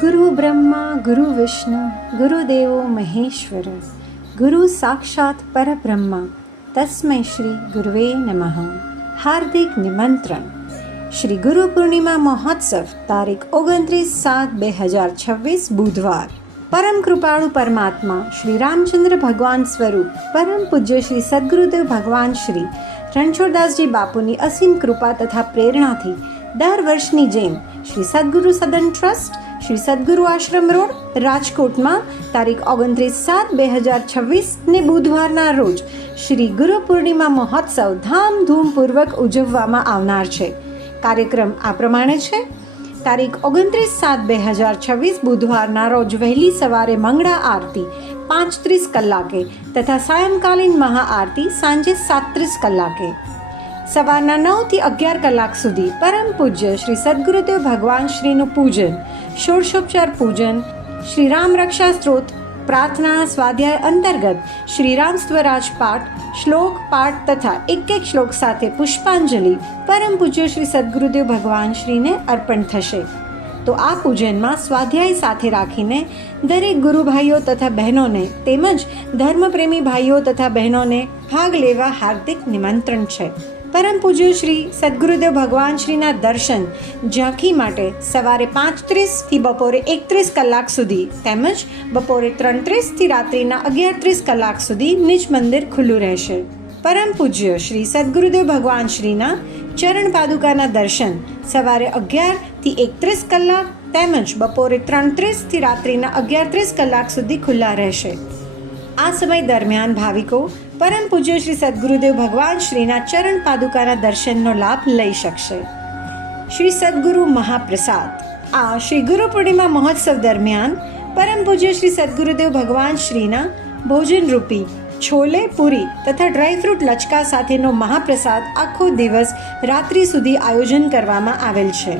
ગુરુ બ્રહ્મા ગુરુ વિષ્ણુ ગુરુદેવો મહેશ્વર ગુરુ સાક્ષાત પરબ્રહ્મા તસ્મૈ શ્રી ગુરુવે નમઃ. હાર્દિક નિમંત્રણ. શ્રી ગુરુ પૂર્ણિમા મહોત્સવ તારીખ 29/7/2026 બુધવાર. પરમ કૃપાળુ પરમાત્મા શ્રી રામચંદ્ર ભગવાન સ્વરૂપ પરમ પૂજ્ય શ્રી સદગુરુદેવ ભગવાન શ્રી રણછોડદાસજી બાપુની અસીમ કૃપા તથા પ્રેરણાથી દર વર્ષની જેમ શ્રી સદગુરુ સદન ટ્રસ્ટ, શ્રી સદગુરુ આશ્રમ રોડ, રાજકોટમાં તારીખ 29/7/2026 ને બુધવારના રોજ શ્રી ગુરુ પૂર્ણિમા મહોત્સવ ધામધૂમપૂર્વક ઉજવવામાં આવનાર છે. કાર્યક્રમ આ પ્રમાણે છે. તારીખ 29/7/2026 બુધવારના રોજ વહેલી સવારે મંગળા આરતી 5:30 કલાકે તથા સાયંકાલીન મહાઆરતી સાંજે 7:30 કલાકે. સવારના 9 થી 11 કલાક સુધી પરમ પૂજ્ય શ્રી સદગુરુદેવ ભગવાન શ્રીનું પૂજન, ષોડશોપચાર પૂજન, શ્રી રામ રક્ષા સ્ત્રોત, પ્રાર્થના સ્વાધ્યાય અંતર્ગત શ્રી રામ સ્વરાજ પાઠ, શ્લોક પાઠ તથા એક શ્લોક સાથે પુષ્પાંજલિ પરમ પૂજ્ય શ્રી સદગુરુદેવ ભગવાન શ્રીને અર્પણ થશે. તો આ પૂજનમાં સ્વાધ્યાય સાથે રાખીને દરેક ગુરુભાઈઓ તથા બહેનોને તેમજ ધર્મપ્રેમી ભાઈઓ તથા બહેનોને ભાગ લેવા હાર્દિક નિમંત્રણ છે. પરમ પૂજ્ય શ્રી સદગુરુદેવ ભગવાન શ્રીના દર્શન ઝાંખી માટે સવારે 5:30 થી બપોરે 1:30 કલાક સુધી તેમજ બપોરે 3:30 થી રાત્રિના 11:30 કલાક સુધી નિજ મંદિર ખુલ્લું રહેશે. પરમ પૂજ્ય શ્રી સદગુરુદેવ ભગવાન શ્રીના ચરણ પાદુકાના દર્શન સવારે 11 થી 31 કલાક તેમજ બપોરે 3:30 થી રાત્રિના 11:30 કલાક સુધી ખુલ્લા રહેશે. આ સમય દરમિયાન ભાવિકો પરમ પૂજ્ય શ્રી સદગુરુદેવ ભગવાન શ્રીના ચરણ પાદુકાના દર્શનનો લાભ લઈ શકશે. શ્રી સદગુરુ મહાપ્રસાદ. આ શ્રી ગુરુ પૂર્ણિમા મહોત્સવ દરમિયાન પરમ પૂજ્ય શ્રી સદગુરુદેવ ભગવાન શ્રીના ભોજનરૂપી છોલે પૂરી તથા ડ્રાયફ્રૂટ લચકા સાથેનો મહાપ્રસાદ આખો દિવસ રાત્રિ સુધી આયોજન કરવામાં આવેલ છે.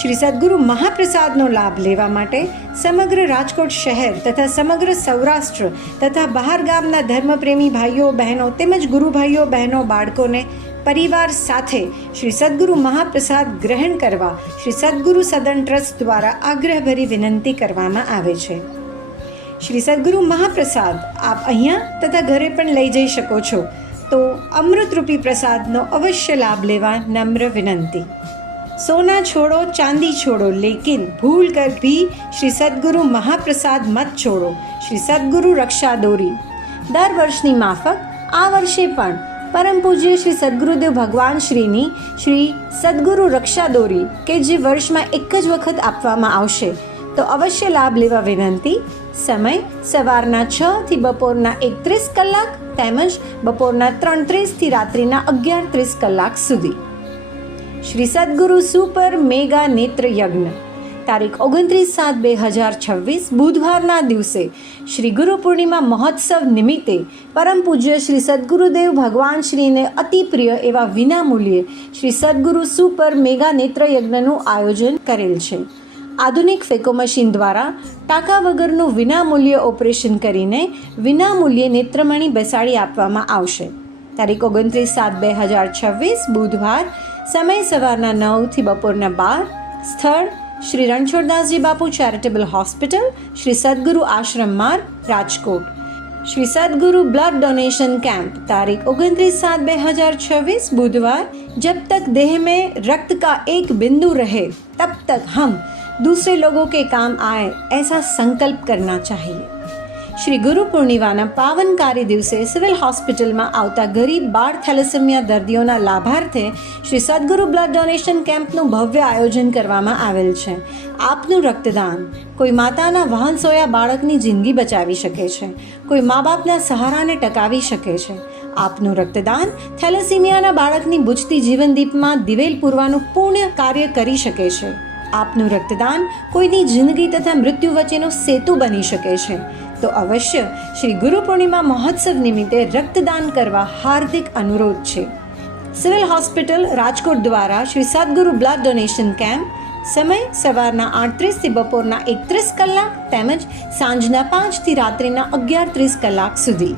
શ્રી સદગુરુ મહાપ્રસાદનો લાભ લેવા માટે સમગ્ર રાજકોટ શહેર તથા સમગ્ર સૌરાષ્ટ્ર તથા બહાર ગામના ધર્મપ્રેમી ભાઈઓ બહેનો તેમજ ગુરુભાઈઓ બહેનો બાળકોને પરિવાર સાથે શ્રી સદગુરુ મહાપ્રસાદ ગ્રહણ કરવા શ્રી સદગુરુ સદન ટ્રસ્ટ દ્વારા આગ્રહભરી વિનંતી કરવામાં આવે છે. શ્રી સદગુરુ મહાપ્રસાદ આપ અહીંયા તથા ઘરે પણ લઈ જઈ શકો છો. તો અમૃતરૂપી પ્રસાદનો અવશ્ય લાભ લેવા નમ્ર વિનંતી. सोना छोड़ो चांदी छोड़ो लेकिन भूल कर भी श्री सदगुरु महाप्रसाद मत छोड़ो. श्री सदगुरु रक्षा दोरी. દર વર્ષની માફક આ વર્ષે પણ પરમ પૂજ્ય શ્રી સદગુરુદેવ ભગવાન શ્રીની શ્રી સદગુરુ રક્ષા દોરી કે જે વર્ષમાં એક જ વખત આપવામાં આવશે તો અવશ્ય લાભ લેવા વિનંતી. સમય સવારના 6 થી બપોરના 1:30 કલાક તેમજ બપોરના 3:30 થી રાત્રિના 11:30 કલાક સુધી. શ્રી સદગુરુ સુપર મેગા નેત્ર યજ્ઞ તારીખ 29/7/2026 બુધવારના દિવસે શ્રી ગુરુ પૂર્ણિમા મહોત્સવ નિમિત્તે પરમ પૂજ્ય શ્રી સદગુરુદેવ ભગવાન શ્રીને અતિ પ્રિય એવા વિનામૂલ્યે શ્રી સદગુરુ સુપર મેગા નેત્ર યજ્ઞનું આયોજન કરેલ છે. આધુનિક ફેકો મશીન દ્વારા ટાંકા વગરનું વિનામૂલ્ય ઓપરેશન કરીને વિનામૂલ્યે નેત્રમણી બેસાડી આપવામાં આવશે. તારીખ 29/7/2026 બુધવાર. સમય સવારના 9 થી બપોરના 12. સ્થળ શ્રી રણછોડદાસજી બાપુ ચેરિટેબલ હોસ્પિટલ, શ્રી સદગુરુ આશ્રમ માર્ગ, રાજકોટ. શ્રી સદગુરુ બ્લડ ડોનેશન कैंप तारीख 29/7/2026 बुधवार. जब तक देह में रक्त का एक बिंदु रहे तब तक हम दूसरे लोगों के काम आए ऐसा संकल्प करना चाहिए. શ્રી ગુરુ પૂર્ણિમાના પાવનકારી દિવસે સિવિલ હોસ્પિટલમાં આવતા ગરીબ બાળ થેલેસેમિયા દર્દીઓના લાભાર્થે શ્રી સદગુરુ બ્લડ ડોનેશન કેમ્પનું ભવ્ય આયોજન કરવામાં આવેલ છે. આપનું રક્તદાન કોઈ માતાના વહનસોયા બાળકની જિંદગી બચાવી શકે છે, કોઈ મા બાપના સહારાને ટકાવી શકે છે. આપનું રક્તદાન થેલેસેમિયાના બાળકની બુજતી જીવનદીપમાં દિવેલ પૂરવાનું પુણ્ય કાર્ય કરી શકે છે. આપનું રક્તદાન કોઈની જિંદગી તથા મૃત્યુ વચ્ચેનો સેતુ બની શકે છે. તો અવશ્ય શ્રી ગુરુ પૂર્ણિમા મહોત્સવ નિમિત્તે રક્તદાન કરવા હાર્દિક અનુરોધ છે. સિવિલ હોસ્પિટલ રાજકોટ દ્વારા શ્રી સદગુરુ બ્લડ ડોનેશન કેમ્પ સમય સવારના 8:30 થી બપોરના 1:30 કલાક તેમજ સાંજના 5 થી રાત્રિના 11:30 કલાક સુધી.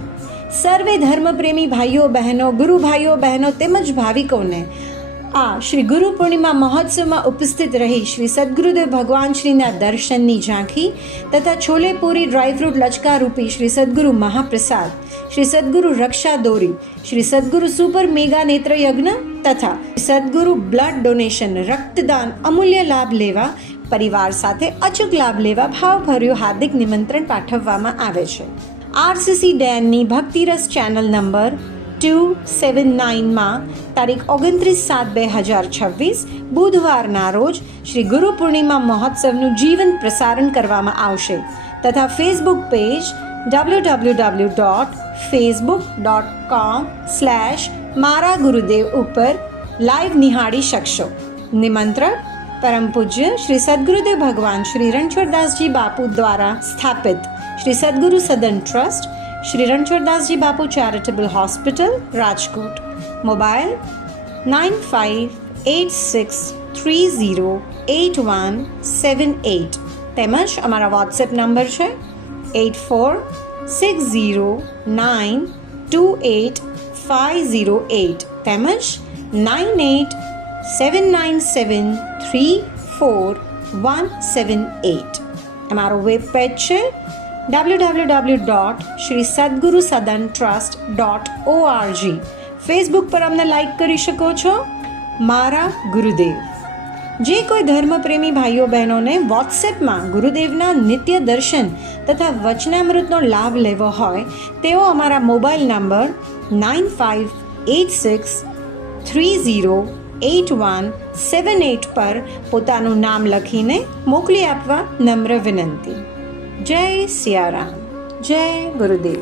સર્વે ધર્મપ્રેમી ભાઈઓ બહેનો, ગુરુ ભાઈઓ બહેનો તેમજ ભાવિકોને આ શ્રી ગુરુ પૂર્ણિમા મહોત્સવમાં ઉપસ્થિત રહી શ્રી સદગુરુદેવ ભગવાન શ્રીના દર્શનની ઝાંખી તથા છોલેપુરી ડ્રાયફ્રૂટ લચકા રૂપી શ્રી સદગુરુ મહાપ્રસાદ, શ્રી સદગુરુ રક્ષા દોરી, શ્રી સદગુરુ સુપર મેગા નેત્ર યજ્ઞ તથા સદગુરુ બ્લડ ડોનેશન રક્તદાન અમૂલ્ય લાભ લેવા પરિવાર સાથે અચૂક લાભ લેવા ભાવભર્યું હાર્દિક નિમંત્રણ પાઠવવામાં આવે છે. આરસીસી ડેનની ભક્તિરસ ચેનલ નંબર 279માં તારીખ 29/7/2026 બુધવારના રોજ શ્રી ગુરુ પૂર્ણિમા મહોત્સવનું જીવંત પ્રસારણ કરવામાં આવશે તથા ફેસબુક પેજ www.facebook.com/મારા ઉપર લાઈવ નિહાળી શકશો. નિમંત્રક પરમ પૂજ્ય શ્રી સદગુરુદેવ ભગવાન શ્રી રણછોડદાસજી બાપુ દ્વારા સ્થાપિત શ્રી સદગુરુ સદન ટ્રસ્ટ, શ્રી રણછોડદાસજી બાપુ ચેરિટેબલ હોસ્પિટલ, રાજકોટ. મોબાઈલ 9586308178 તેમજ અમારા વોટ્સએપ નંબર છે 8460928508 તેમજ 9879734178. અમારો વેબ પેજ છે www.shrisadgurusadantrust.org. ફેસબુક પર અમને લાઈક કરી શકો છો. મારા ગુરુદેવ. જે કોઈ ધર્મપ્રેમી ભાઈઓ બહેનોને વોટ્સએપમાં ગુરુદેવના નિત્ય દર્શન તથા વચનામૃતનો લાભ લેવો હોય તેઓ અમારા મોબાઈલ નંબર 9586308178 પર પોતાનું નામ લખીને મોકલી આપવા નમ્ર વિનંતી. જય સિયારામ. જય ગુરુદેવ.